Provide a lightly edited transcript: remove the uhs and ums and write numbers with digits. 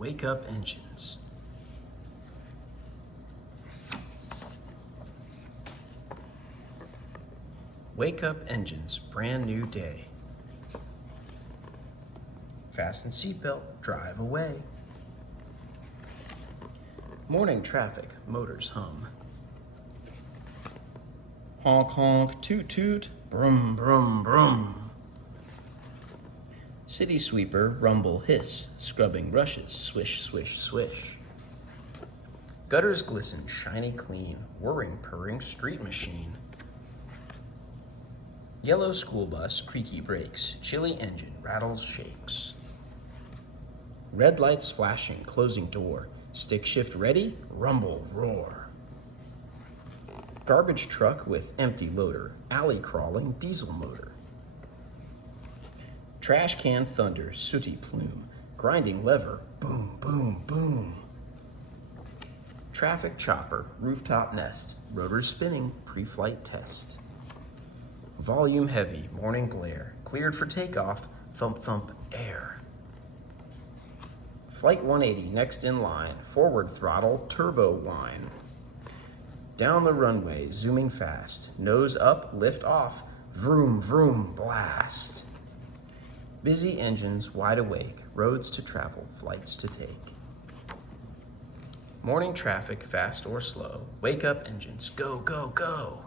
Wake up engines. Wake up engines, brand new day. Fasten seatbelt, drive away. Morning traffic, motors hum. Honk honk, toot toot, brum brum brum. City sweeper, rumble hiss, scrubbing rushes, swish swish swish. Gutters glisten, shiny clean, whirring purring street machine. Yellow school bus, creaky brakes, chilly engine, rattles, shakes. Red lights flashing, closing door, stick shift ready, rumble, roar. Garbage truck with empty loader, alley crawling, diesel motor. Trash can thunder, sooty plume, grinding lever, boom, boom, boom. Traffic chopper, rooftop nest, rotor spinning, pre-flight test. Volume heavy, morning glare, cleared for takeoff, thump thump air. Flight 180 next in line, forward throttle, turbo whine. Down the runway, zooming fast, nose up, lift off, vroom vroom blast. Busy engines wide awake, roads to travel, flights to take. Morning traffic fast or slow, wake up engines, go, go, go.